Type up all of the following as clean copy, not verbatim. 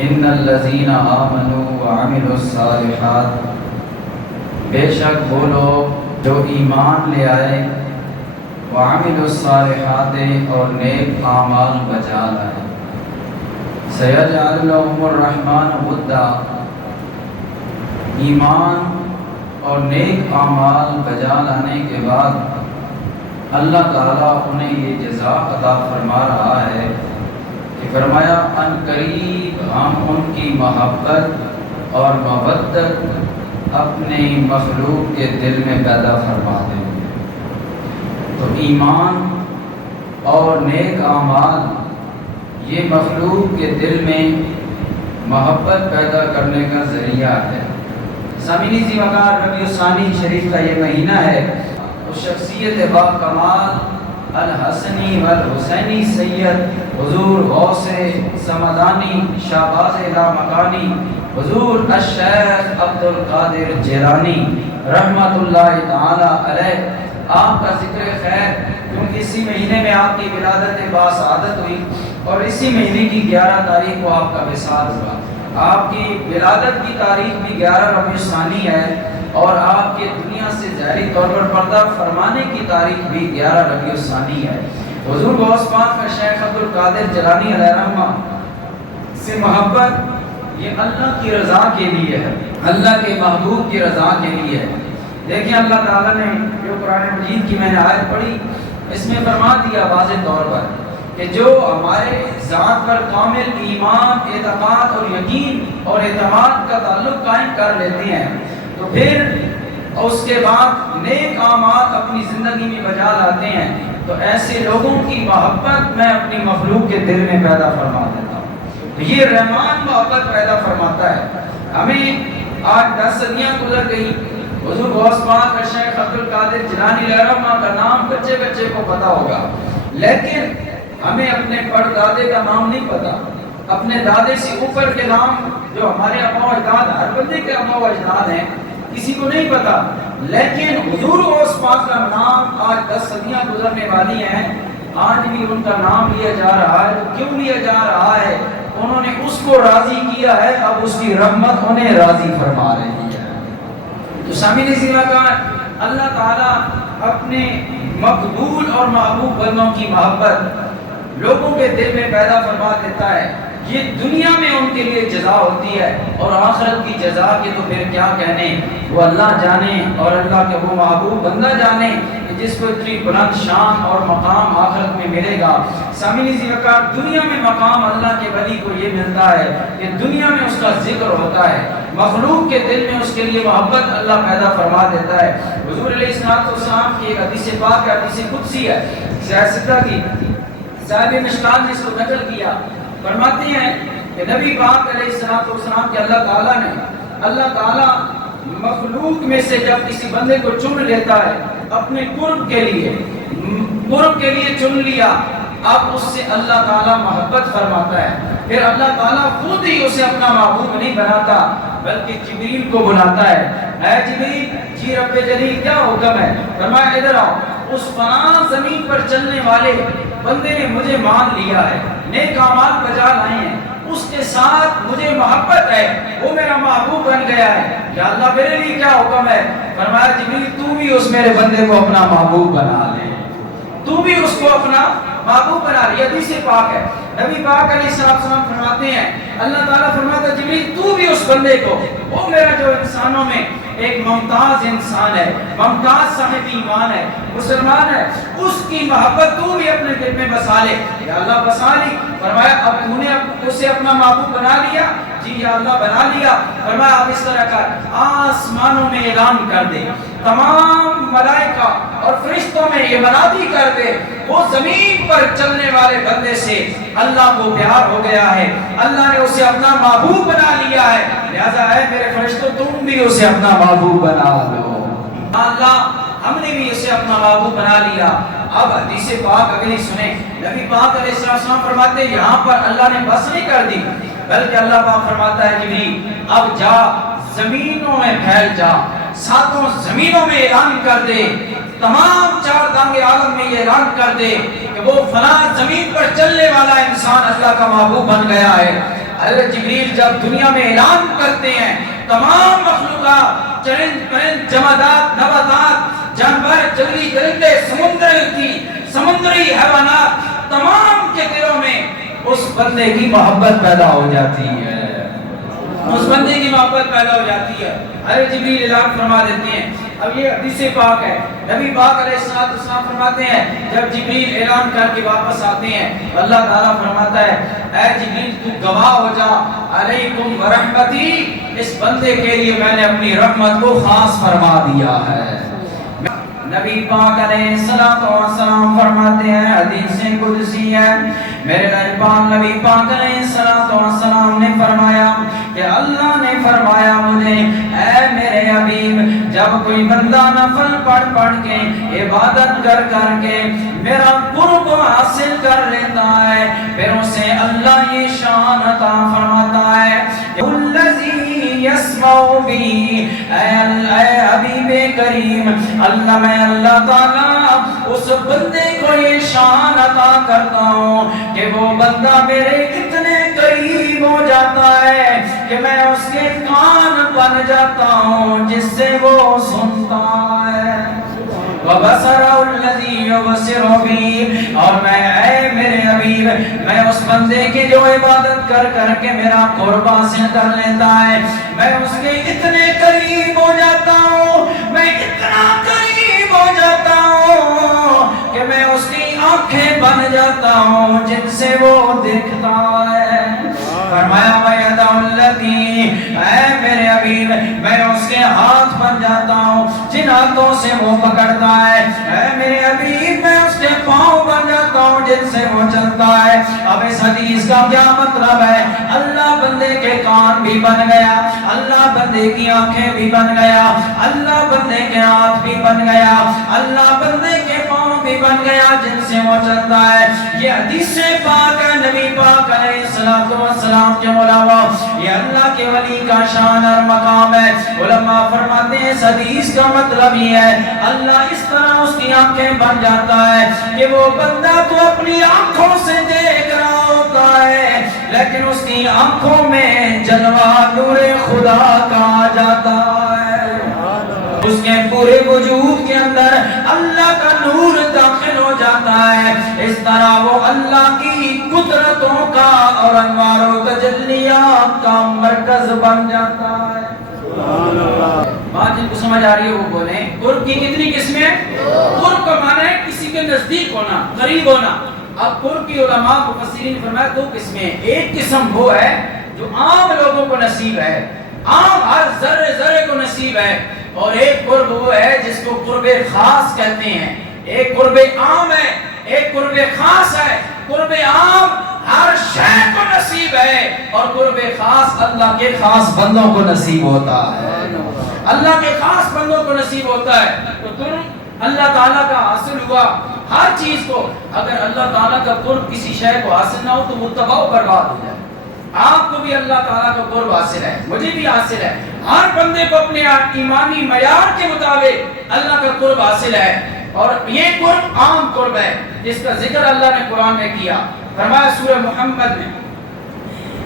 ان الذین آمنوا وعملوا الصالحات، بے شک وہ لوگ جو ایمان لے آئے، وعملوا الصالحات اور نیک اعمال بجا لائے، سیجعل لهم الرحمن ودا، ایمان اور نیک اعمال بجا لانے کے بعد اللہ تعالیٰ انہیں یہ جزا عطا فرما رہا ہے کہ فرمایا ان قریب ہم ان کی محبت اور مودت اپنے مخلوق کے دل میں پیدا فرما دیں گے۔ تو ایمان اور نیک اعمال یہ مخلوق کے دل میں محبت پیدا کرنے کا ذریعہ ہے۔ سامعین ذی وقار ربیع الثانی شریف کا یہ مہینہ ہے، اس شخصیت با کمال الحسنی والحسینی سید حضور غوث سمدانی شہباز لامکانی حضور الشیخ عبدالقادر جیلانی رحمۃ اللہ تعالی علیہ، آپ کا ذکر خیر کیونکہ اسی مہینے میں آپ کی ولادت باسعادت ہوئی اور اسی مہینے کی 11 تاریخ کو آپ کا وصال ہوا۔ آپ کی ولادت کی تاریخ بھی 11 ربیع الثانی ہے اور آپ کے دنیا سے ظاہری طور پر پردہ فرمانے کی تاریخ بھی 11 ربیع الثانی ہے۔ حضور غوث پاک کا شیخ عبدالقادر جیلانی علیہ رحمہ سے محبت یہ اللہ کی رضا کے لیے ہے، اللہ کے محبوب کی رضا کے لیے ہے۔ دیکھیں اللہ تعالیٰ نے جو قرآن مجید کی میں نے آیت پڑھی اس میں فرما دیا واضح طور پر کہ جو ہمارے ذات پر کامل ایمان، اعتقاد اور یقین اور اعتماد کا تعلق قائم کر لیتے ہیں تو پھر اس کے بعد نیک اعمال اپنی زندگی میں بجا لاتے ہیں تو ایسے لوگوں کی محبت میں اپنی مخلوق کے دل میں پیدا فرما دیتا ہوں۔ تو یہ رحمان محبت پیدا فرماتا ہے۔ ہمیں آج 10 صدیاں گزر گئی، حضور غوث پاک کا شیخ عبدالقادر جیلانی علیہ رحمہ کا نام بچے بچے کو پتا ہوگا، لیکن ہمیں اپنے پردادے کا نام نہیں پتا، اپنے دادے سے اوپر کے نام جو ہمارے آبا و اجداد، ہر بندے کے آبا و اجداد ہیں، کسی کو نہیں پتا، لیکن حضور غوث پاک کا نام آج 10 صدیاں گزرنے والی ہیں، آج بھی ان کا نام لیا جا رہا ہے۔ تو کیوں لیا جا رہا ہے؟ انہوں نے اس کو راضی کیا ہے، اب اس کی رحمت انہیں راضی فرما رہی ہے۔ تو سامعین ذی وقار اللہ تعالیٰ اپنے مقبول اور محبوب بندوں کی محبت لوگوں کے دل میں پیدا فرما دیتا ہے۔ یہ دنیا میں ان کے لیے جزا ہوتی ہے اور آخرت کی جزا کے تو پھر کیا کہنے، وہ اللہ جانے اور اللہ کے وہ محبوب بندہ جانے کہ جس کو اتنی بلند شان اور مقام آخرت میں ملے گا۔ سامعین ذی وقار دنیا میں مقام اللہ کے ولی کو یہ ملتا ہے کہ دنیا میں اس کا ذکر ہوتا ہے، مخلوق کے دل میں اس کے لیے محبت اللہ پیدا فرما دیتا ہے۔ حضور علیہ السلام کی ایک حدیث پاک ہے، حدیث قدسی ہے، سیاستہ کی صاحب مشکات نے اس کو نقل کیا، فرماتے ہیں کہ نبی پاک علیہ السلام کے اللہ تعالیٰ مخلوق میں سے جب کسی بندے کو چن لیتا ہے اپنے قرب کے لیے چن لیا، اب اس سے اللہ تعالیٰ محبت فرماتا ہے، پھر اللہ تعالیٰ خود ہی اسے اپنا محبوب نہیں بناتا بلکہ جبریل کو بلاتا ہے، اے جبریل جی رب جلیل کیا حکم ہے؟ فرمایا ادھر آؤ، اس فلاں زمین پر چلنے والے بندے نے مجھے مان لیا ہے، نیک اعمال بجا لائے ہیں، اس کے ساتھ مجھے محبت ہے، وہ میرا محبوب بن گیا ہے، یا اللہ میرے لیے کیا حکم ہے؟ فرمایا جبریل تو بھی اس میرے بندے کو اپنا محبوب بنا لے، تو بھی اس کو اپنا محبوب بنا لے۔ حدیث پاک ہے، نبی پاک علیہ السلام فرماتے ہیں، اللہ تعالیٰ فرماتا ہے جبریل تو بھی اس بندے کو، وہ میرا جو انسانوں میں ایک ممتاز انسان ہے، ممتاز صاحب ایمان ہے، مسلمان ہے، اس کی محبت تو بھی اپنے دل میں بسا لے۔ یا اللہ بسا لی، فرمایا اب تو نے اسے اپنا محبوب بنا لیا؟ جی یا اللہ بنا لیا۔ فرمایا اب اس طرح کر، آسمانوں میں اعلان کر دے، تمام ملائکہ اور فرشتوں میں یہ منادی کر دے، وہ زمین پر چلنے والے بندے سے اللہ کو پیار ہو گیا ہے، اللہ نے اسے اپنا محبوب بنا لیا ہے، لہذا اے میرے فرشتوں تم بھی اسے اپنا محبوب بنا لو۔ اللہ ہم نے بھی اسے اپنا محبوب بنا لیا۔ اب حدیث پاک اگلی سنیں، نبی پاک علیہ السلام فرماتے ہیں یہاں پر اللہ نے بس نہیں کر دی بلکہ اللہ پاک فرماتا ہے جبریل اب جا زمینوں میں پھیل جا، ساتوں زمینوں میں اعلان کر دے، تمام 4 دانگ عالم میں یہ اعلان کر دے کہ وہ فلاں زمین پر چلنے والا انسان اللہ کا محبوب بن گیا ہے، حضرت جبریل جب دنیا میں اعلان کرتے ہیں تمام مخلوقات، چرند پرند، جمادات، نباتات، جانور، جنگلی درندے، سمندری حیوانات، تمام کے دلوں میں اس بندے کی محبت پیدا ہو جاتی ہے، اس بندے کی محبت پیدا ہو جاتی ہے۔ حضرت جبریل اعلان فرما دیتے ہیں۔ اب یہ حدیث پاک ہے، نبی پاک علیہ السلام فرماتے ہیں جب جبریل اعلان کر کے واپس آتے ہیں اللہ تعالیٰ فرماتا ہے اے جبریل تو گواہ ہو جا، علیکم ورحمتی، اس بندے کے لیے میں نے اپنی رحمت کو خاص فرما دیا ہے۔ نبی پاک علیہ السلام فرماتے ہیں، حدیث قدسی ہے، میرے نبی پاک علیہ السلام نے فرمایا کہ اللہ نے فرمایا مجھے اے میرے حبیب جب کوئی بندہ نفل پڑھ کے عبادت کر کے میرا قرب حاصل کر لیتا ہے پھر اسے اللہ یہ شان عطا فرماتا ہے الذی یسمع بی، اے حبیب کریم اللہ تعالیٰ اس بندے کو یہ شان عطا کرتا ہوں کہ وہ بندہ میرے اتنے قریب ہو جاتا ہے کہ میں اس کے کان بن جاتا ہوں جس سے وہ سنتا ہے، وَبَصَرَهُ الَّذِي يُبْصِرُ بِهِ، اور میں اے میرے حبیب میں اس بندے کی جو عبادت کر کے میرا قرب حاصل کر لیتا ہے میں اس کے اتنے قریب ہو جاتا ہوں، میں اتنا قریب ہو جاتا ہوں کہ میں اس کی آنکھیں بن جاتا ہوں جن سے وہ دیکھتا ہے۔ فرمایا وَيَدَعُ الَّذِي، اے میرے حبیب میں اس کے ہاتھ بن جاتا ہوں جن ہاتھوں سے وہ پکڑتا ہے، اے میرے حبیب میں اس کے پاؤں بن جاتا ہوں جن سے وہ چلتا ہے۔ اب اس حدیث کا کیا مطلب ہے؟ اللہ بندے کے کان بھی بن گیا، اللہ بندے کی آنکھیں بھی بن گیا، اللہ بندے کے ہاتھ بھی بن گیا، اللہ بندے کے پاؤں بھی بن گیا جن سے وہ چلتا ہے۔ یہ حدیث پاک ہے نبی پاک علیہ السلام کے علاوہ یہ اللہ کے ولی کا شان اور مقام ہے۔ علماء فرماتے ہیں اس حدیث کا مطلب یہ ہے اللہ اس طرح اس کی آنکھیں بن جاتا ہے کہ وہ بندہ تو اپنی آنکھوں سے دیکھ رہا ہوتا ہے لیکن اس کی آنکھوں میں جلوہ نور خدا کا آ جاتا ہے، اس کے پورے وجود کے اندر اللہ کا نور داخل ہو جاتا ہے، اس طرح وہ اللہ کی قدرتوں کا اور انوار و تجلیات کا مرکز بن جاتا ہے۔ بات جن کو سمجھ آ رہی ہے وہ بولیں۔ قرب کی کتنی قسمیں؟ قرب کا معنی ہے کسی کے نزدیک ہونا، قریب ہونا۔ اب قرب کی علماء مفسرین نے فرمایا دو قسمیں ہیں، ایک قسم وہ ہے جو عام لوگوں کو نصیب ہے، عام ہر ذرے کو نصیب ہے، اور ایک قرب وہ ہے جس کو قرب خاص کہتے ہیں۔ ایک قرب عام ہے، ایک قرب خاص ہے۔ قرب عام ہر شے کو نصیب ہے اور قرب خاص اللہ کے خاص بندوں کو نصیب ہوتا ہے، اللہ کے خاص بندوں کو نصیب ہوتا ہے۔ تو قرب اللہ تعالیٰ کا حاصل ہوا ہر چیز کو، اگر اللہ تعالیٰ کا قرب کسی شے کو حاصل نہ ہو تو وہ تباہ و برباد ہو جائے۔ آپ کو بھی اللہ تعالیٰ کا قرب حاصل ہے، مجھے بھی حاصل ہے، ہر بندے کو اپنے ایمانی معیار کے مطابق اللہ کا قرب حاصل ہے، اور یہ قرب عام قرب ہے جس کا ذکر اللہ نے قرآن میں کیا۔ فرمایا سورہ محمد میں،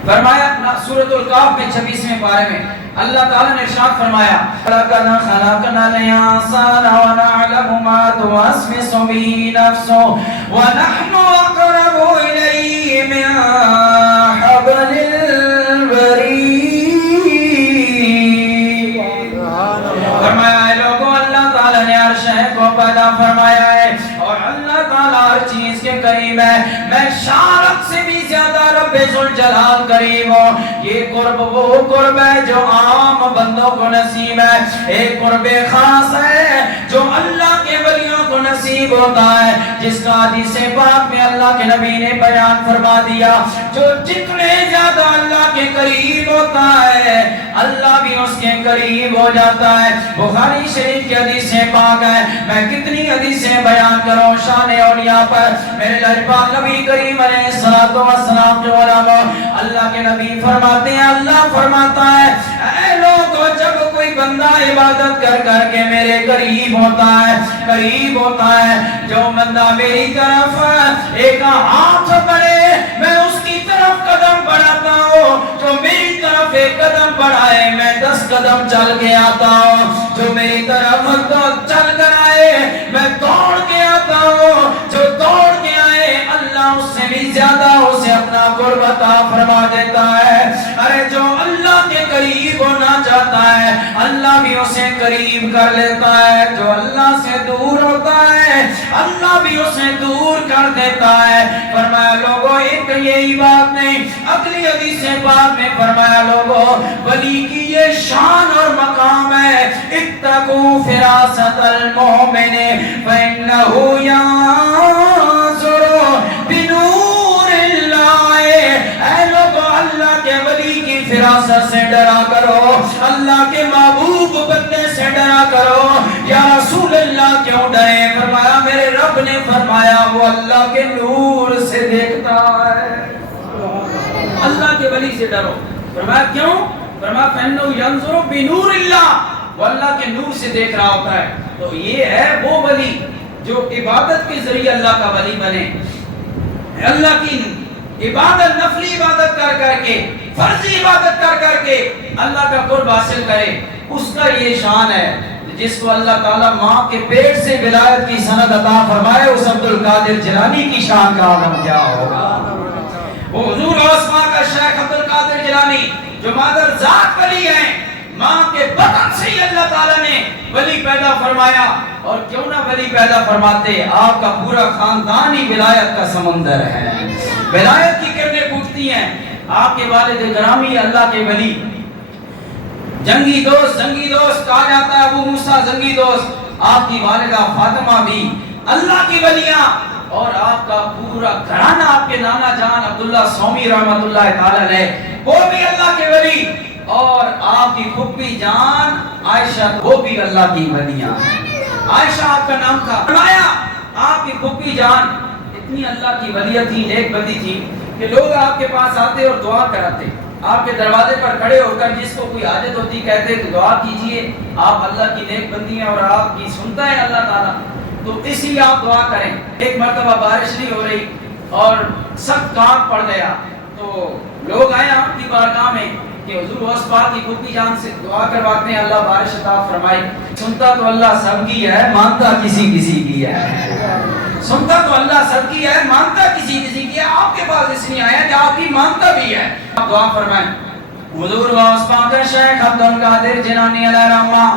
فرمایا سورۃ القاف میں 26ویں پارے میں اللہ تعالیٰ نے ارشاد فرمایا خلقنا الانسان ونعلم ما توسوس به نفسه ونحن اقرب الیہ من حبل الورید۔ فرمایا اے لوگوں اللہ تعالیٰ نے ہر شے کو پیدا فرمایا ہے اور اللہ تعالیٰ ہر چیز کے قریب ہے، میں شارق سے بھی زیادہ رب ذوالجلال قریب ہوں۔ یہ قرب وہ قرب ہے جو عام بندوں کو نصیب ہے، ایک قرب خاص ہے جو اللہ کے ولیوں کو نصیب ہوتا ہے، جس کا حدیث پاک میں اللہ کے نبی نے بیان فرما دیا، جو جتنے زیادہ اللہ کے قریب ہوتا ہے اللہ بھی اس کے قریب ہو جاتا ہے۔ بخاری شریف کی حدیث پاک ہے، میں کتنی حدیثیں بیان کروں شان اولیاء پر، میرے پاک نبی کریم علیہ السلام جو علماء اللہ کے نبی فرماتے ہیں، اللہ فرماتا ہے اے لوگوں جب کوئی بندہ عبادت کر کے میرے قریب ہوتا ہے، جو بندہ میری طرف ایک ہاتھ بڑھے میں اس کی طرف قدم بڑھاتا ہوں جو میری طرف ایک قدم بڑھائے میں 10 قدم چل کے آتا ہوں، جو میری طرف چل کر آئے میں دوڑ کے آتا ہوں، جو دوڑ کے آئے اللہ اس سے بھی زیادہ اسے اپنا قرب عطا فرما دیتا ہے۔ ارے جو اللہ کے قریب ہونا چاہتا ہے اللہ بھی اسے قریب کر لیتا ہے، جو اللہ سے دور ہوتا ہے اللہ بھی اسے دور کر دیتا ہے۔ فرمایا لوگوں ایک یہی بات نہیں، اگلی حدیث پاک میں فرمایا لوگوں ولی کی یہ شان اور مقام ہے، اتقوا فراست المؤمن فإنه ينظر بنور اللہ۔ اے لوگوں اللہ کے ولی کی فراست سے ڈرا کرو، اللہ کے محبوب بندے سے ڈرا کرو۔ یا رسول اللہ کیوں ڈرے؟ فرمایا میرے رب نے فرمایا وہ اللہ کے نور سے دیکھتا ہے۔ اللہ کے ولی سے ڈرو۔ فرمایا کیوں؟ فرمایا فَإِنَّهُ يَنظُرُ بِنُورِ اللَّهِ، وہ اللہ کے نور سے دیکھ رہا ہوتا ہے۔ تو یہ ہے وہ ولی جو عبادت کے ذریعے اللہ کا ولی بنے، اللہ کی عبادت نفلی عبادت کر کر کے فرضی عبادت کر کر کے اللہ کا قرب حاصل کرے، اس کا یہ شان ہے جس کو اللہ تعالیٰ ماں کے پیٹ سے ولایت کی سند عطا فرمائے۔ اس عبد القادر جیلانی کی شان کا عالم کیا ہوگا؟ وہ حضور عثمان کا شیخ عبد القادر جیلانی جو مادر ذات ولی ہیں، ماں کے بطن سے ہی اللہ تعالیٰ نے ولی پیدا فرمایا۔ اور کیوں نہ ولی پیدا فرماتے، آپ کا پورا خاندان ہی ولایت کا سمندر ہے، ولایت کی کرنیں پھوٹتی ہیں۔ آپ کے والد گرامی اللہ کے ولی، جنگی دوست کہا جاتا ہے ابو موسیٰ جنگی دوست، آپ کی والدہ فاطمہ بھی اللہ کی ولیاں، اور آپ کا پورا گھرانہ آپ کے نانا جان عبداللہ سومی رحمۃ اللہ تعالی علیہ وہ بھی اللہ کے ولی، اور آپ کی پھپھی جان عائشہ وہ بھی اللہ کی ولیاں ہیں۔ عائشہ آپ کا نام تھا۔ فرمایا آپ کی پھپھی جان اتنی اللہ کی ولیہ تھی، نیک بندی تھی کہ لوگ آپ کے پاس آتے اور دعا کراتے، آپ کے دروازے پر کھڑے ہو کر جس کو کوئی حاجت ہوتی کہتے کہ دعا کیجئے، آپ اللہ کی نیک بندی ہیں اور آپ کی سنتا ہے اللہ تعالیٰ، تو اس لیے آپ دعا کریں۔ ایک مرتبہ بارش نہیں ہو رہی اور سخت کانپ پڑ گیا، تو لوگ آئے آپ کی بارگاہ میں کہ حضور غوث پاک کی پھپھی جان سے دعا کرواتے ہیں اللہ بارش عطا فرمائے۔ سنتا تو اللہ سب کی ہے، مانتا کسی کی ہے، سنتا تو اللہ سب کی ہے، مانتا کسی کی ہے۔ آپ کے پاس اس لیے آیا کہ آپ کی مانتا بھی ہے، آپ دعا فرمائیں۔ حضور غوث پاک شیخ عبد القادر جیلانی علیہ رحمہ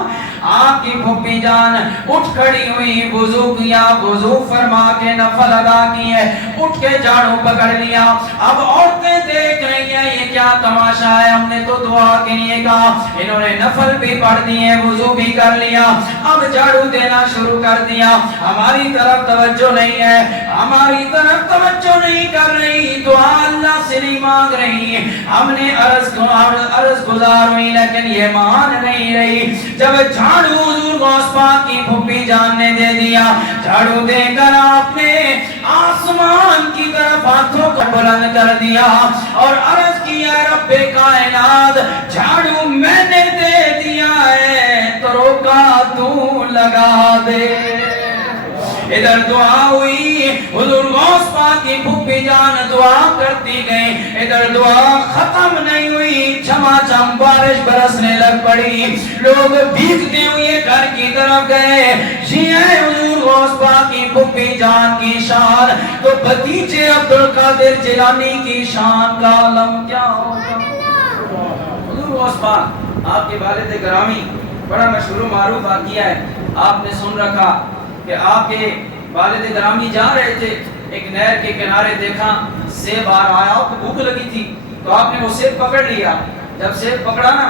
آپ کی پھپھی جان اٹھ کھڑی ہوئی، وضو کیا، وضو فرما کے نفل ادا کیے، اٹھ کے جھاڑو پکڑ لیا۔ اب عورتیں دیکھ رہی ہیں یہ کیا تماشا ہے، ہم نے تو دعا کے لیے کہا، انہوں نے نفل بھی پڑھ دیے، وضو بھی کر لیا، اب جھاڑو دینا شروع کر دیا، ہماری طرف توجہ نہیں ہے، ہماری طرف توجہ نہیں کر رہی، دعا اللہ سے نہیں مانگ رہی۔ ہم نے عرض گزار ہوئی لیکن یہ مان نہیں رہی۔ جب جھاڑو حضور غوث پاک کی پھپھی جان نے دے دیا، جھاڑو دے کر آپ نے آسمان کی طرف ہاتھوں کو بلند کر دیا اور عرض کیا رب کائنات جھاڑو میں نے دے دیا ہے تو روکا تو لگا دے۔ ادھر دعا ہوئی، حضور غوث پاک کی پھپھی جان دعا کرتی گئی، ادھر دعا ختم نہیں ہوئی، چھما چھم بارش برسنے لگ پڑی، لوگ بھیگتے ہوئے گھر کی طرف گئے۔ یہ ہے حضور غوث پاک کی پھپھی جان کی شان، تو بھتیجے عبد القادر جیلانی کی شان کا عالم کیا ہوگا؟ حضور غوث پاک آپ کے والد گرامی بڑا مشہور و معروف واقعہ ہے، آپ نے سن رکھا کہ آپ کے والد گرامی جا رہے تھے، ایک نہر کے کنارے دیکھا سیب آ رہا ہے، آپ کو بھوک لگی تھی تو آپ نے وہ سیب پکڑ لیا، جب سیب پکڑا نا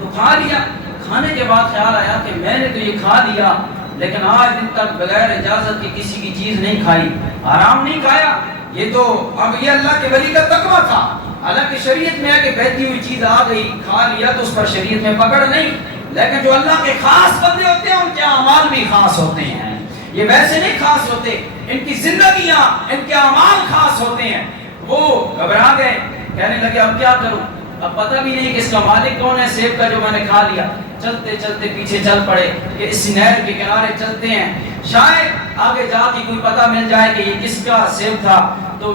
تو کھا لیا، کھانے کے بعد خیال آیا کہ میں نے تو یہ کھا لیا لیکن آج دن تک بغیر اجازت کی کسی کی چیز نہیں کھائی، حرام نہیں کھایا، یہ تو اب یہ اللہ کے ولی کا تقویٰ تھا۔ حالانکہ شریعت میں ہے کہ بہتی ہوئی چیز آ گئی کھا لیا تو اس پر شریعت میں پکڑ نہیں، لیکن جو اللہ کے خاص بندے ہوتے ہیں ان کے اعمال بھی خاص ہوتے ہیں، یہ ویسے نہیں خاص ہوتے، ان کی زندگیاں ان کے اعمال خاص ہوتے ہیں۔ وہ گھبرا گئے، کہنے لگے اب کیا کروں، اب پتہ بھی نہیں کہ اس کا مالک کون ہے سیب کا جو میں نے کھا لیا۔ چلتے چلتے پیچھے چل پڑے کہ اس نہر کے کنارے چلتے ہیں، شاید آگے جا کے کوئی پتہ مل جائے کہ یہ کس کا سیب تھا۔ تو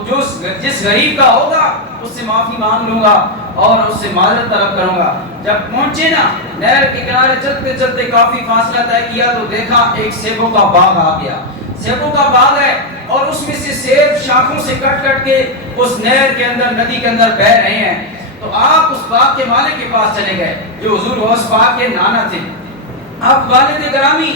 جس غریب کا ہوگا اس سے معافی مانگ لوں گا اور اس سے معذرت طلب کروں گا۔ جب پہنچے نا نہر کے کنارے چلتے چلتے کافی فاصلہ طے کیا تو دیکھا ایک سیبوں کا باغ آ گیا۔ سیبوں کا باغ ہے اور اس میں سے سیب شاخوں سے کٹ کٹ کے اس نہر کے اندر ندی کے اندر بہ رہے ہیں۔ تو آپ اس باغ کے مالک کے پاس چلے گئے جو حضور غوث پاک کے نانا تھے۔ آپ والد گرامی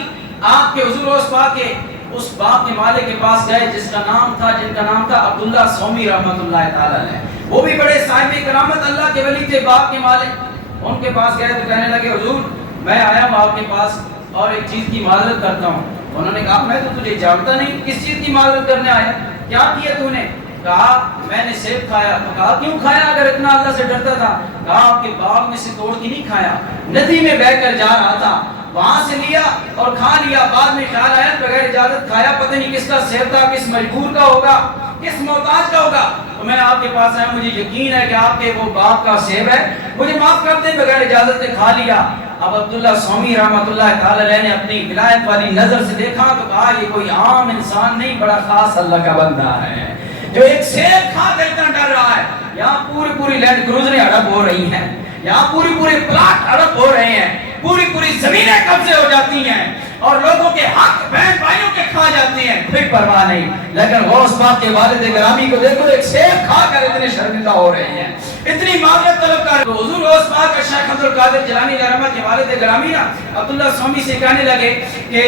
آپ کے حضور غوث پاک کے اس باغ کے مالک کے پاس گئے جن کا نام تھا عبداللہ سومی رحمۃ اللہ تعالی علیہ۔ وہ بھی بڑے صاحب کرامت اللہ کے ولی تھے باغ کے مالک۔ ان کے پاس گئے تو کہنے لگے حضور میں آیا ہوں آپ کے پاس اور ایک چیز کی معذرت کرتا ہوں۔ انہوں نے کہا میں تو تجھے جانتا نہیں، کس چیز کی معذرت کرنے آیا، کیا کیا تو نے؟ کہا میں نے سیب کھایا۔ تو کہا کیوں کھایا اگر اتنا اللہ سے ڈرتا تھا؟ کہا آپ کے باغ میں سے توڑ کے نہیں کھایا، ندی میں بہ کر جا رہا تھا وہاں سے لیا اور کھا لیا، بعد میں خیال آیا بغیر اجازت کھایا، پتہ نہیں کس کا سیب تھا، کس مجبور کا ہوگا، کس محتاج کا ہوگا، تو میں آپ کے پاس آیا، مجھے یقین ہے کہ آپ کے وہ باغ کا سیب ہے، مجھے معاف کر دیں، بغیر اجازت نے کھا لیا۔ اب عبداللہ سومی رحمۃ اللہ تعالی علیہ نے اپنی ولایت والی نظر سے دیکھا تو کہا یہ کوئی عام انسان نہیں، بڑا خاص اللہ کا بندہ ہے جو ایک سیب کھا کر اتنا ڈر رہا ہے۔ یہاں پوری لینڈ کروزریں ہڑپ ہو رہی ہیں، یہاں پوری پلاٹ ہڑپ ہو رہے ہیں، پوری زمینیں قبضے ہو جاتی ہیں اور لوگوں کے حق بہن بھائیوں کے کھا جاتے ہیں، کوئی پرواہ نہیں، لیکن غوث پاک کے والد گرامی کو دیکھو ایک سیب کھا کر اتنے شرمندہ ہو رہے ہیں، اتنی معذرت طلب کر۔ تو حضور غوث پاک کا شیخ عبد القادر جیلانی رحمۃ کے والد گرامی نا عبداللہ سومی سے کہنے لگے کہ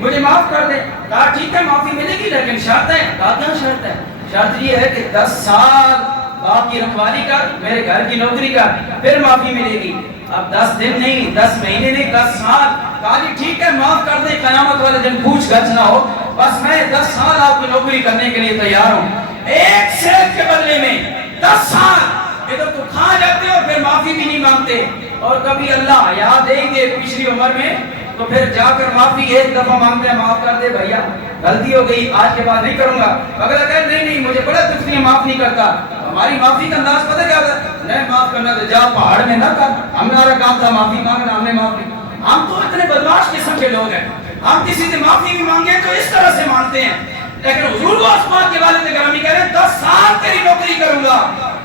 مجھے معاف کر دیں۔ کہا ٹھیک ہے معافی ملے گی لیکن شرط ہے۔ کہا کیا شرط ہے؟ شرط یہ ہے کہ 10 سال باپ کی رکھوالی کر، میرے گھر کی نوکری کر، پھر معافی ملے گی۔ اب 10 دن نہیں، 10 مہینے نہیں، 10 سال۔ کہا جی ٹھیک ہے معاف کر دیں، قیامت والے دن پوچھ گچھ نہ ہو، بس میں 10 سال آپ کی نوکری کرنے کے لیے تیار ہوں۔ ایک سیب کے بدلے میں 10 سال ادھر تو کھا جاتے اور پھر معافی بھی نہیں مانگتے، اور کبھی اللہ یاد دیں گے پچھلی عمر میں تو پھر جا کر معافی ایک دفعہ مانگتے ہیں، معاف کر دے بھیا غلطی ہو گئی، آج کے بعد نہیں کروں گا۔ اگلا کہے نہیں مجھے بڑا تکلیف، معاف نہیں کرتا۔ ہماری معافی کا انداز پتہ کیا تھا؟ نہیں معاف کرنا تو جا پہاڑ میں نہ کر، ہمارا کام تھا معافی مانگنا، ہم نے معاف نہیں۔ ہم تو اتنے بدمعاش قسم کے لوگ ہیں، ہم کسی سے معافی بھی مانگے تو اس طرح سے مانگتے ہیں، لیکن حضور غوث پاک کے والد گرامی کہہ رہے ہیں 10 سال تیری نوکری کروں گا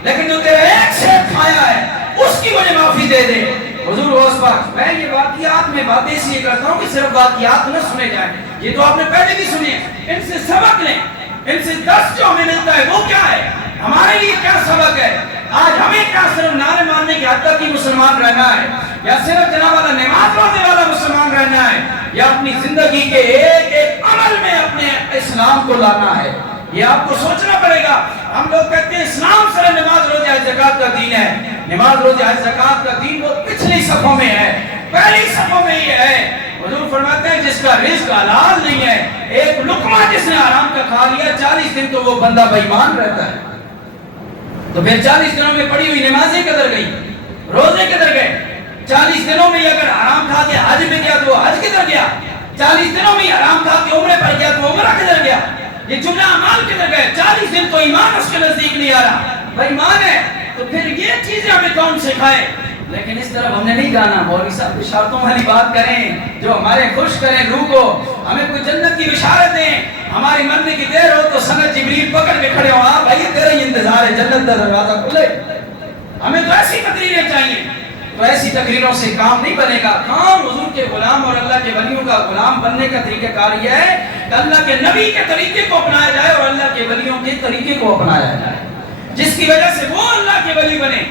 لیکن جو تیرا ایک سیب کھایا ہے اس کی مجھے معافی دے دے۔ حضور غوث پاک میں یہ واقعات میں باتیں اس لیے کرتا ہوں کہ صرف واقعات نہ سنے جائیں، یہ تو آپ نے پہلے بھی سنے، ان سے سبق لیں، ان سے درس جو ہمیں ملتا ہے وہ کیا ہے، ہمارے لیے کیا سبق ہے۔ آج ہمیں کیا صرف نعرے ماننے کی حد تک ہی مسلمان رہنا ہے، یا صرف جناب والا نماز پڑھنے والا مسلمان رہنا ہے، یا اپنی زندگی کے ایک ایک عمل میں اپنے اسلام کو لانا ہے، یہ آپ کو سوچنا پڑے گا۔ ہم لوگ کہتے ہیں اسلام صرف نماز روزہ حج زکات کا دین ہے، نماز روزہ حج زکات کا دین وہ پچھلی صفوں میں ہے، پہلی صفوں میں یہ ہے۔ حضور فرماتے ہیں جس کا رزق حلال نہیں ہے، ایک لقمہ جس نے حرام کا کھا لیا 40 دن تو وہ بندہ بے ایمان رہتا ہے۔ تو پھر 40 دنوں میں پڑھی ہوئی نمازیں کدھر گئی، روزے کدھر گئے؟ 40 دنوں میں اگر حرام کھا کے حج میں گیا تو وہ حج کدھر گیا؟ 40 دنوں میں حرام کھا کے عمرے پر گیا تو عمرہ کدھر گیا؟ یہ جملہ اعمال کدھر گئے؟ 40 دن تو ایمان اس کے نزدیک نہیں آ رہا، بھائی ایمان ہے تو پھر یہ چیزیں ہمیں کون سکھائے؟ لیکن اس طرف ہم نے نہیں جانا۔ مولوی صاحب بشارتوں والی بات کریں جو ہمارے خوش کریں روح کو، ہمیں کوئی جنت کی بشارت دیں، ہماری مرنے کی دیر ہو تو سند جبریل پکڑ کے کھڑے ہو، ہاں بھائی تیرا ہی انتظار ہے، جنت کا دروازہ کھلے۔ ہمیں تو ایسی تقریریں چاہیے، تو ایسی تقریروں سے کام نہیں بنے گا۔ کام حضور کے غلام اور اللہ کے ولیوں کا غلام بننے کا طریقہ کار یہ ہے کہ اللہ کے نبی کے طریقے کو اپنایا جائے اور اللہ کے ولیوں کے طریقے کو اپنایا جائے، جس کی وجہ سے وہ اللہ کے ولی بنے۔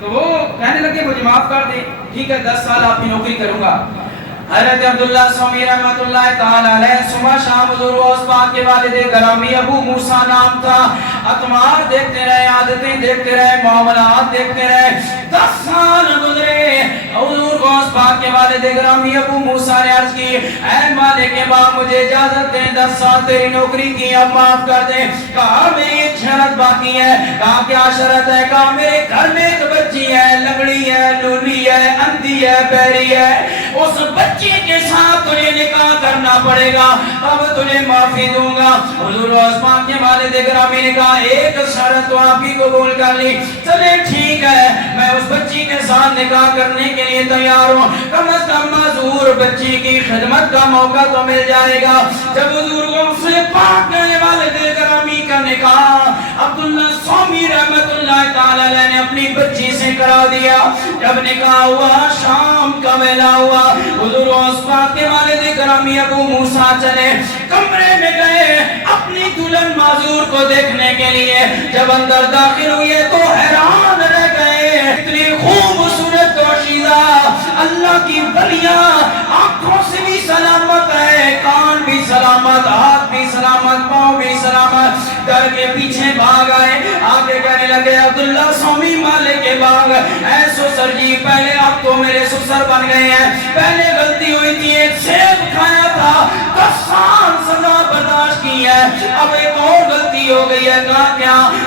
تو وہ کہنے لگے مجھے معاف کر دیں، ٹھیک ہے 10 سال آپ کی نوکری کروں گا۔ حضرت عبداللہ سومی رحمۃ اللہ تعالی علیہ صبح شام حضور غوث پاک کے والد گرامی ابو موسیٰ نام تھا، اتمار دیکھتے رہے، عادتیں دیکھتے رہے، معاملات دیکھتے رہے، 10 سال گزرے۔ حضور غوث پاک کے والد گرامی ابو موسیٰ نے عرض کی اے مالک باپ مجھے اجازت دیں، 10 سال تیری نوکری کی اب معاف کر دیں۔ کہا میری ایک شرط باقی ہے۔ کہا کیا شرط ہے؟ کہا میرے گھر میں ایک بچی ہے، لنگڑی ہے، لولی ہے، اندھی ہے، بہری ہے، اس بچی کے ساتھ تجھے نکاح کرنا پڑے گا، اب تجھے معافی دوں گا۔ حضور غوث پاک کے والد گرامی نے کہا ایک شرط تو آپ ہی قبول کر لی، چلے ٹھیک ہے میں اس بچی بچی کے ساتھ نکاح کرنے کے لیے تیار ہوں، کم از کم معذور بچی کی خدمت کا موقع تو مل جائے گا۔ جب حضور غوث پاک کے والد گرامی کا نکاح عبداللہ سومی رحمت اللہ تعالی علیہ نے اپنی بچی سے کرا دیا، جب نکاح ہوا شام کا ویلا ہوا، حضور غوث پاک کے والد گرامی ابو موسیٰ چلے کمرے میں گئے اپنی دلہن معذور کو دیکھنے کے لیے۔ جب اندر داخل ہوئے تو حیران رہ گئے، اتنی خوبصورت دوشیزہ اللہ کی ولیاں، آنکھوں سے بھی سلامت ہے، کان بھی سلامت، ہاتھ بھی سلامت، پاؤں بھی سلامت۔ ڈر کے پیچھے بھاگ آئے، آگے کہنے لگے عبداللہ سومی مالک کے باغ، اے سسر جی پہلے آپ تو میرے سسر بن گئے ہیں، پہلے غلطی ہوئی تھی، ایک سیب کھایا تھا، 10 سال سزا برداشت کی ہے، اب ایک اور غلطی ہو گئی ہے۔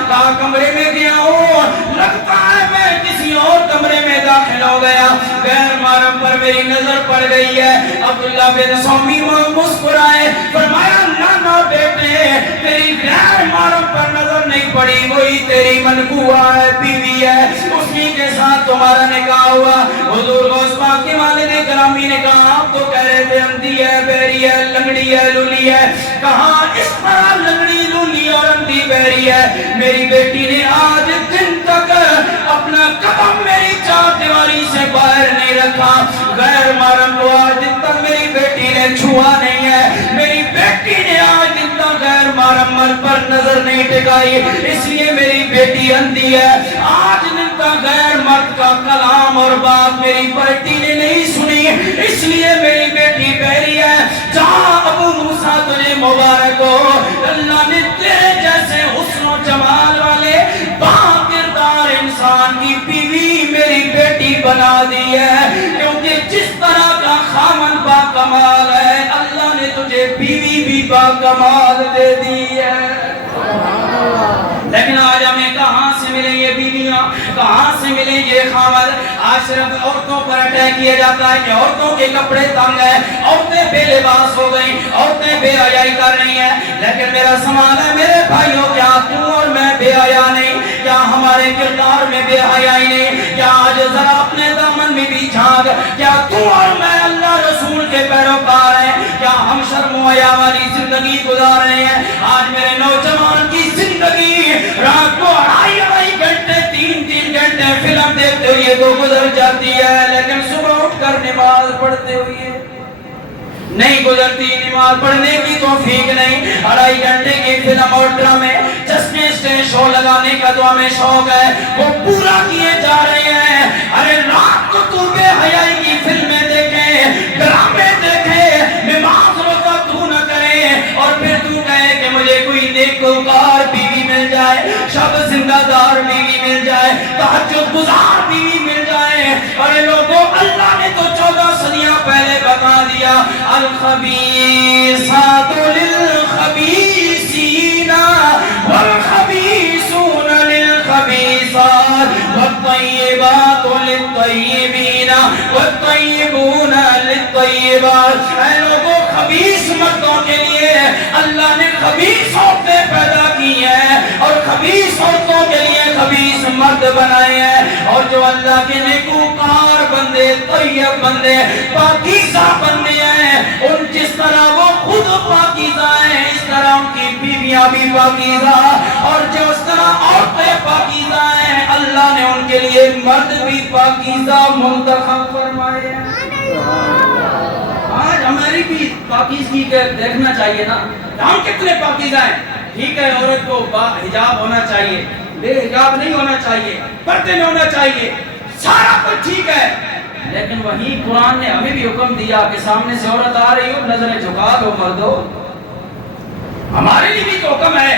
کہا کمرے میں گیا ہوں، لگتا ہے میں کسی اور کمرے میں داخل ہو گیا، غیر محرم پر میری نظر پڑ گئی ہے۔ عبداللہ بن سومی مسکرائے، فرمایا نانا بیٹے تیری غیر محرم پر نظر نہیں پڑی، وہی تیری منقوہ ہے، بیوی ہے، اسی کے ساتھ تمہارا نکاح ہوا۔ حضور غوث پاک کے والد گرامی نے کہا آپ تو کہہ رہے تھے اندھی ہے، بہری ہے، لنگڑی ہے، لولی ہے، کہاں اس طرح لنگڑی لولی اور اندھی بہری ہے؟ میری بیٹی نے آج دن تک اپنا قدم میری چار دیواری سے باہر نہیں رکھا، غیر محرم کو آج دن تک میری بیٹی نے چھوا نہیں ہے، میری بیٹی نے آج دن تک غیر محرم مرد پر نظر نہیں ٹکائی، اس لیے میری بیٹی اندھی ہے۔ آج دن تک غیر مرد کا کلام اور بات میری بیٹی نے نہیں سنی، اس لیے میری بیٹی بہری ہے۔ جہاں ابو موسیٰ تجھے مبارک ہو، اللہ نے تیرے جیسے حسن و جمال والے با کردار انسان کی بیوی میری بیٹی بنا دی ہے، کیونکہ جس طرح کا خامن با کمال ہے اللہ نے تجھے بیوی بھی با کمال دے دی ہے۔ لیکن آج ہمیں کہاں سے ملیں یہ بیویاں، کہاں سے ملیں یہ خامد؟ آج صرف عورتوں پر اٹیک کیا جاتا ہے کہ عورتوں کے کپڑے تنگ ہیں، عورتیں بے لباس ہو گئیں، عورتیں بے حیائی کر رہی ہیں۔ لیکن میرا سوال ہے میرے بھائیوں، کیا تم اور میں بے حیا نہیں؟ کیا ہمارے کردار میں بے حیائی نہیں؟ کیا آج ذرا اپنے دامن میں بھی جھانک، کیا تم اور میں اللہ رسول کے پیروکار ہیں؟ کیا ہم شرم و حیا والی زندگی گزار رہے ہیں؟ آج میرے نوجوان کی زندگی رات کو 2.5 گھنٹے 3 گھنٹے فلم دیکھتے ہوئے تو گزر جاتی ہے، لیکن صبح اٹھ کر نماز پڑھتے ہوئے نہیں گزرتی، نماز پڑھنے کی توفیق نہیں۔ 2.5 گھنٹے کی فلم اور ڈرامے چشمے اسٹیج شو لگانے کا تو ہمیں شوق ہے، وہ پورا کیے جا رہے ہیں۔ ارے رات کو تو بے حیائی کی فلمیں دیکھے، ڈرامے دیکھے، نماز روزہ تو نہ کرے، اور پھر تو کہے کہ مجھے کوئی نیکوکار بیوی مل جائے، شب زندہ دار بیوی مل جائے، تہجد گزار بیوی مل جائے۔ ارے لوگوں، اللہ نے تو 14 صدیاں پہلے بتا دیا، الخبیثات للخبیثین والخبیثون للخبیثات والطیبات للطیبین والطیبون للطیبات۔ اے لوگوں، خبیث مردوں کے لیے اللہ نے خبیث عورتیں پیدا کی ہیں، اور خبیث عورتوں کے لیے خبیث مرد بنائے ہیں، اور جو اللہ کے نیکوکار بندے، طیب بندے، پاکیزہ بندے ہیں، ان جس طرح وہ خود پاکیزہ ہیں اس طرح ان کی بیویاں بھی پاکیزہ، اور جو اس طرح عورتیں پاکیزہ ہیں اللہ نے ان کے لیے مرد بھی پاکیزہ منتخب فرمائے ہیں۔ آج ہماری بھی پاکیزگی کے دیکھنا چاہیے نا، ہم کتنے پاکیزہ ہیں۔ ٹھیک ہے عورت کو حجاب ہونا چاہیے، بے حجاب نہیں ہونا چاہیے، پردے میں ہونا چاہیے، سارا کچھ ٹھیک ہے، لیکن وہی قرآن نے ہمیں بھی حکم دیا کہ سامنے سے عورت آ رہی ہو نظریں جھکا دو مردو۔ ہمارے لیے بھی تو حکم ہے،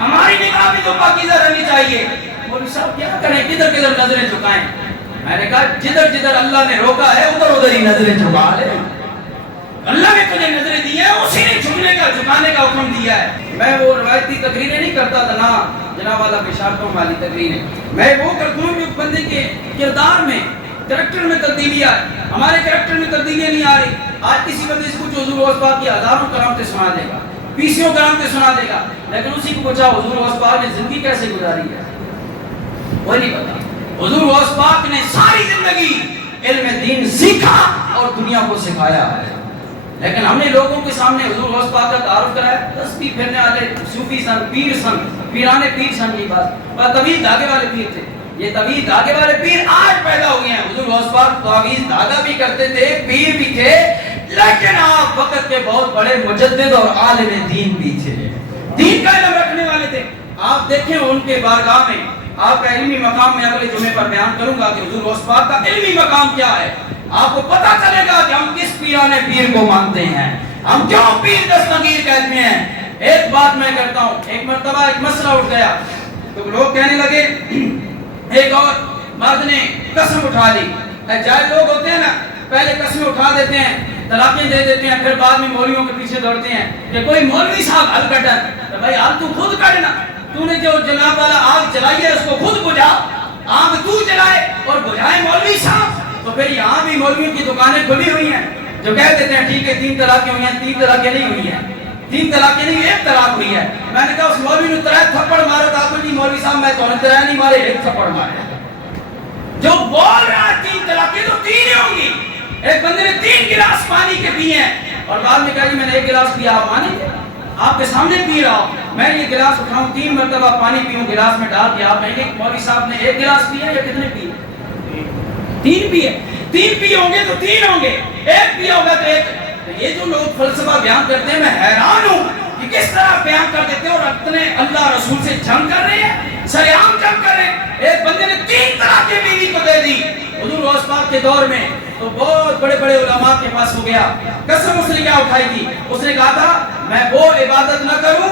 ہماری نگاہ بھی تو پاکیزہ رہنی چاہیے۔ مولوی صاحب کیا کریں، کدھر کدھر نظریں جھکائیں؟ میں نے کہا جدھر جدھر اللہ نے روکا ہے ادھر ادھر ہی نظریں جھکا لے۔ اللہ نے تجھے نظریں دی ہیں، اسی نے جھکنے کا جھکانے کا حکم دیا ہے۔ میں وہ روایتی تقریریں نہیں کرتا تھا نا، جناب والا پیشابوں والی تقریریں، میں وہ کرتا ہوں جو بندے کے کردار میں، کریکٹر میں تبدیلی آئے۔ ہمارے کریکٹر میں تبدیلیاں نہیں آ رہی۔ آج کسی بندے سے کچھ حضور غوث پاک کی ہزاروں کرامتیں سنا دے گا، 20 کرامتیں سنا دے گا، لیکن اسی کو پوچھا حضور غوث پاک نے زندگی کیسے گزاری ہے، وہ نہیں پتا۔ حضور غوث پاک نے ساری زندگی علم دین سیکھا اور دنیا کو سکھایا ہے. لیکن ہم نے لوگوں کے سامنے حضور غوث پاک کا تعارف کرایا. تسبیح پھیرنے والے صوفی سن، پیر سن، پیرانے پیر سن. یہ بات طویل دھاگے والے پیر تھے. یہ طویل دھاگے والے پیر آج پیدا ہوئے ہیں. حضور غوث پاک طویل دھاگا بھی کرتے تھے، پیر بھی تھے، لیکن آپ وقت کے بہت بڑے مجدد اور عالم دین بھی تھے. دین کا علم رکھنے والے تھے. آپ دیکھیں ان کے بارگاہ میں آپ کا علمی مقام میں اگلے جمعے پر بیان کروں گا کہ حضور غوث پاک کا علمی مقام کیا ہے. آپ کو پتا چلے گا کہ ہم کس پیرانے پیر کو مانتے ہیں، ہم کیوں پیر دستگیر کہتے ہیں. ایک بات میں کرتا ہوں، ایک مرتبہ ایک مسئلہ اٹھ گیا تو لوگ کہنے لگے، ایک اور مرد نے قسم اٹھا لی. جائے لوگ ہوتے ہیں نا، پہلے قسمیں اٹھا دیتے ہیں، طلاقیں دے دیتے ہیں، پھر بعد میں مولویوں کے پیچھے دوڑتے ہیں کہ کوئی مولوی صاحب حل کر دے. بھائی حل تو خود کرنا. تو نے جو جناب والا آگ جلائی ہے اس کو خود بجھا. آگ تو جلائے اور بجھائے مولوی صاحب. تو پھر یہاں بھی مولویوں کی دکانیں کھلی ہوئی ہیں جو کہہ دیتے ہیں ٹھیک ہے 3 طلاقیں ہوئی ہیں. 3 طلاقیں نہیں ہوئی ہیں، 3 طلاقیں نہیں، 1 طلاق ہوئی ہے. میں نے کہا اس مولوی نے 3 تھپڑ مارا تھا. تو نہیں مولوی صاحب میں تو نے 3 نہیں مارے، 1 تھپڑ مارے. جو بول رہا ہے 3 طلاقیں تو 3 ہی ہوں گی. ایک بندے نے 3 گلاس پانی کے پیے ہیں اور بعد میں کہا جی میں نے 1 گلاس پیا. آپ مانیں گے؟ آپ کے سامنے پی رہا ہوں، میں یہ گلاس اٹھاؤں 3 مرتبہ پانی پیوں گلاس میں ڈال کے، آپ کہیں گے مولوی صاحب نے 1 گلاس پیا یا کتنے پیے؟ 3 پیے. 3 پیے ہوں گے تو 3 ہوں گے، 1 پیا ہوگا تو 1. یہ جو لوگ فلسفہ بیان کرتے ہیں میں حیران ہوں کہ کس طرح بیان کر دیتے ہیں اور اپنے اللہ رسول سے جنگ کر رہے ہیں، سریعام جنگ کر رہے ہیں. ایک بندے نے 3 طرح کی بیوی کو دے دی حضور غوث پاک کے دور میں. تو بہت بڑے بڑے علماء کے پاس ہو گیا. قسم اس نے کیا اٹھائی تھی؟ اس نے کہا تھا میں وہ عبادت نہ کروں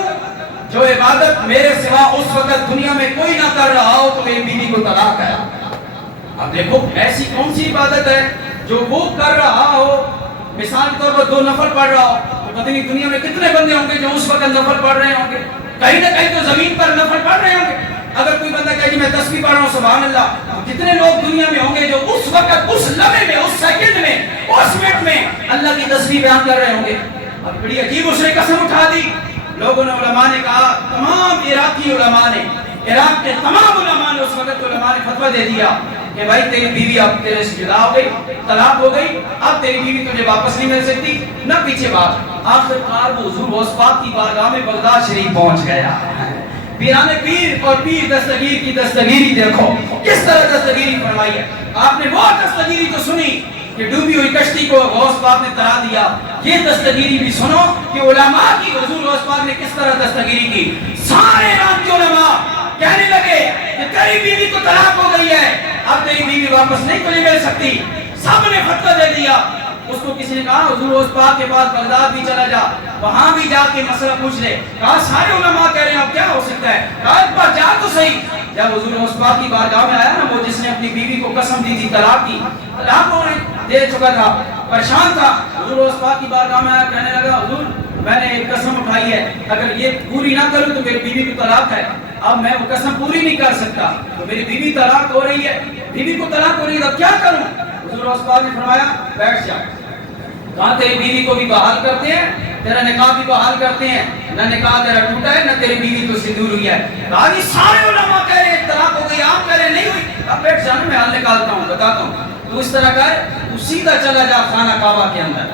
جو عبادت میرے سوا اس وقت دنیا میں کوئی نہ کر رہا ہو تو میری بیوی کو طلاق ہے. اب دیکھو ایسی کون سی عبادت ہے جو وہ کر رہا ہو، مثال کے طور پر 2 نفل پڑھ رہا ہو تو پتہ نہیں دنیا میں کتنے بندے ہوں گے جو اس وقت نفل پڑھ رہے ہوں گے. کہیں نہ کہیں تو زمین پر نفل پڑھ رہے ہوں گے. اگر کوئی بندہ کہے کہ میں 10 بھی پڑھ رہا ہوں سبحان اللہ، کتنے لوگ دنیا میں ہوں گے جو اس وقت، اس لمحے میں، اس سیکنڈ میں، اس منٹ میں اللہ کی تسبیح بیان کر رہے ہوں گے. اب بڑی عجیب اس نے قسم اٹھا دی. لوگوں نے، علماء نے کہا، تمام عراقی علماء نے، عراق کے تمام علماء نے، اس وقت علماء نے فتویٰ دے دیا کہ بھائی تیری بیوی اب تیرے سے جدا ہو گئی، طلاق ہو گئی، اب تیری بیوی تجھے واپس نہیں مل سکتی نہ پیچھے بات. آخرکار وہ حضور غوث پاک کی بارگاہ میں بغداد شریف پہنچ گیا. پیرانے پیر اور پیر دستگیر کی دستگیری دیکھو کس طرح دستگیری فرمائی ہے. آپ نے وہ دستگیری تو سنی کہ ڈوبی ہوئی کشتی کو غوث پاک نے ترا دیا. یہ دستگیری بھی سنو کہ علماء کی حضور غوث پاک نے کس طرح دستگیری کی. سارے عام کے علماء کہنے لگے کہ تیری بیوی کو طلاق ہو گئی ہے، اب تیری بیوی واپس نہیں تجھے مل سکتی. سب نے فتویٰ دے دیا. اس کو کسی نے کہا حضور غوث پاک کے پاس بغداد بھی چلا جا، وہاں بھی جا کے مسئلہ پوچھ لے. کہا سارے علماء کہہ رہے ہیں اب کیا ہو سکتا ہے. کہا ایک بار جا تو صحیح. جب حضور غوث پاک کی بارگاہ میں آیا نا وہ جس نے اپنی بیوی کو قسم دی تھی طلاق کی، طلاق ہو دے چکا تھا، پریشان تھا، حضور غوث پاک کی بارگاہ میں آیا، کہنے لگا حضور میں نے ایک قسم اٹھائی ہے، اگر یہ پوری نہ کروں تو میری بیوی کو طلاق ہے. اب میں وہ قسم پوری نہیں کر سکتا تو میری بیوی طلاق ہو رہی ہے، بیوی کو طلاق ہو رہی ہے، اب کیا کروں. حضور غوث پاک نے فرمایا بیٹھ جا. کہاں تیری بیوی کو بھی بحال کرتے ہیں، تیرا نکاح بھی بحال کرتے ہیں، نہ نکاح تیرا ٹوٹا ہے نہ تیری بیوی تو سندور ہوئی ہے. کہا جی سارے علماء کہہ رہے ہیں طلاق ہو گئی، آپ کہہ رہے ہیں نہیں ہوئی. اب بیٹھ جانا میں حل نکالتا ہوں، بتاتا ہوں. تو اس طرح کا ہے تو سیدھا چلا جا خانہ کعبہ کے اندر،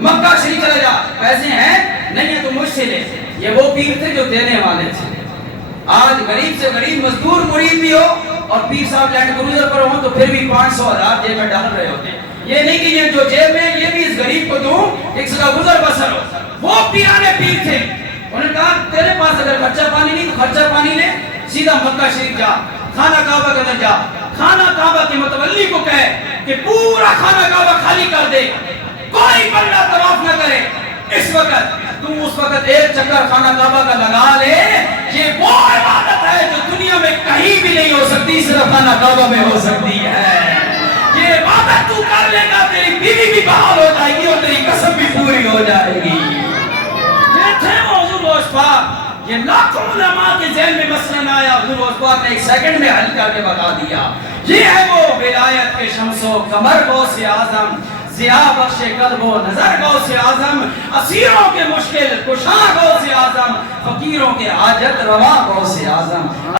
مکہ شریف چلا جا. پیسے ہیں نہیں ہے تو مجھ سے لے. یہ وہ پیر تھے جو دینے والے تھے. آج غریب سے غریب مزدور مرید بھی ہو اور پیر صاحب لینڈ کروزر پر ہوں تو پھر بھی 500,000 جیب میں ڈال رہے ہوتے ہیں. یہ نہیں کہ یہ جو جیب میں یہ بھی اس غریب کو دوں ایک سکا گزر بسر ہو. وہ پیرانے پیر تھے. انہوں نے کہا تیرے پاس اگر خرچہ پانی نہیں تو خرچہ پانی لے، سیدھا مکہ شریف جا، خانہ کعبہ کے اندر جا، خانہ کعبہ کے متولی کو کہے کہ پورا خانہ کعبہ خالی کر دے، کوئی بندہ طواف نہ کرے. اس وقت تم اس وقت ایک چکر خانہ کعبہ کا لگا لے. یہ وہ عبادت ہے جو دنیا میں کہیں بھی نہیں ہو سکتی، صرف خانہ کعبہ میں ہو سکتی ہے. یہ عبادت تو کر لے گا تیری بیوی بھی بحال ہو جائے گی اور تیری قسم بھی پوری ہو جائے گی. یہ تھے حضور غوث پاک. یہ لاکھوں علماء کے ذہن میں مسئلہ نہ آیا، حضور غوث پاک نے ایک سیکنڈ میں حل کر کے بتا دیا. یہ ہے وہ ولایت کے شمس و قمر غوث اعظم، ضیاء بخش قلب و نظر غوث اعظم، اسیروں کے مشکل کشا غوث اعظم، فقیروں کے حاجت روا غوث اعظم.